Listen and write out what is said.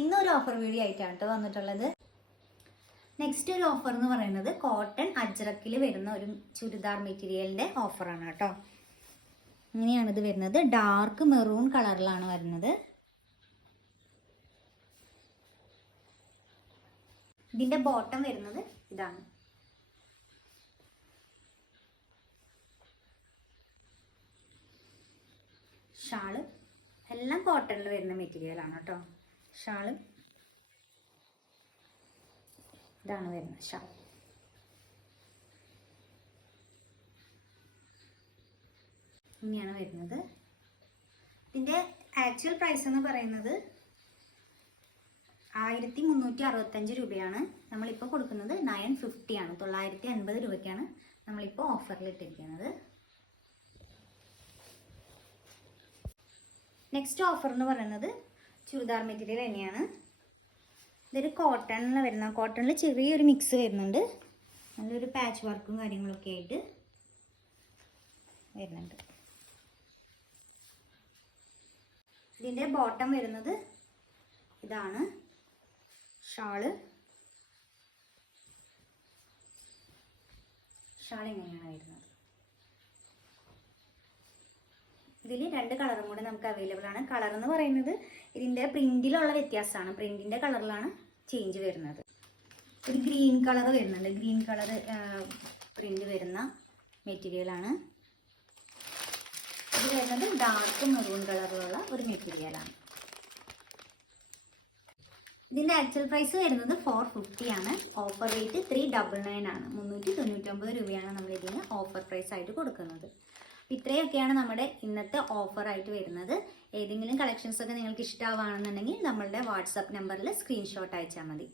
ഇന്നൊരു offer video ആയിട്ടാണ് കേട്ടോ വന്നിട്ടുള്ളത്. നെക്സ്റ്റ് ഒരു ഓഫർ എന്ന് പറയുന്നത് കോട്ടൺ അജ്രക്കിൽ വരുന്ന ഒരു ചുരിദാർ മെറ്റീരിയലിൻ്റെ ഓഫറാണ് കേട്ടോ. ഇങ്ങനെയാണ് ഇത് വരുന്നത്. ഡാർക്ക് മെറൂൺ കളറിലാണ് വരുന്നത്. ഇതിൻ്റെ ബോട്ടം വരുന്നത് ഇതാണ്. ഷാള് എല്ലാം കോട്ടണിൽ വരുന്ന മെറ്റീരിയലാണ് കേട്ടോ. ഷാള് ഇതാണ് വരുന്നത്. ഷാൾ ഇങ്ങനെയാണ് വരുന്നത്. ഇതിൻ്റെ ആക്ച്വൽ പ്രൈസ് എന്ന് പറയുന്നത് 1365 രൂപയാണ്. നമ്മളിപ്പോൾ കൊടുക്കുന്നത് 950 ആണ്. 950 രൂപയ്ക്കാണ് നമ്മളിപ്പോൾ ഓഫറിൽ ഇട്ടിരിക്കുന്നത്. നെക്സ്റ്റ് ഓഫർ എന്ന് പറയുന്നത് ചുരിദാർ മെറ്റീരിയൽ തന്നെയാണ്. ഇതൊരു കോട്ടണിൽ വരുന്ന, കോട്ടണിൽ ചെറിയൊരു മിക്സ് വരുന്നുണ്ട്. നല്ലൊരു പാച്ച് വർക്കും കാര്യങ്ങളൊക്കെ ആയിട്ട് വരുന്നുണ്ട്. ഇതിൻ്റെ ബോട്ടം വരുന്നത് ഇതാണ്. ഷാള് ഇങ്ങനെയാണ് വരുന്നത്. ഇതിൽ 2 കളറും കൂടെ നമുക്ക് അവൈലബിൾ ആണ്. കളർ എന്ന് പറയുന്നത് ഇതിൻ്റെ പ്രിന്റിലുള്ള വ്യത്യാസമാണ്. പ്രിന്റിൻ്റെ കളറിലാണ് ചേഞ്ച് വരുന്നത്. ഒരു ഗ്രീൻ കളർ വരുന്നുണ്ട്. ഗ്രീൻ കളർ പ്രിന്റ് വരുന്ന മെറ്റീരിയലാണ്. ഇത് വരുന്നത് ഡാർക്ക് മെറൂൺ കളറിലുള്ള ഒരു മെറ്റീരിയലാണ്. ഇതിൻ്റെ ആക്ച്വൽ പ്രൈസ് വരുന്നത് 450 ആണ്. ഓഫർ റേറ്റ് 399 ആണ്. 399 രൂപയാണ് നമ്മൾ ഇതിന് ഓഫർ പ്രൈസ് ആയിട്ട് കൊടുക്കുന്നത്. ഇത്രയൊക്കെയാണ് നമ്മുടെ ഇന്നത്തെ ഓഫറായിട്ട് വരുന്നത്. ഏതെങ്കിലും കളക്ഷൻസ് ഒക്കെ നിങ്ങൾക്ക് ഇഷ്ടമാവുകയാണെന്നുണ്ടെങ്കിൽ നമ്മളുടെ വാട്സാപ്പ് നമ്പറിൽ സ്ക്രീൻഷോട്ട് അയച്ചാൽ മതി.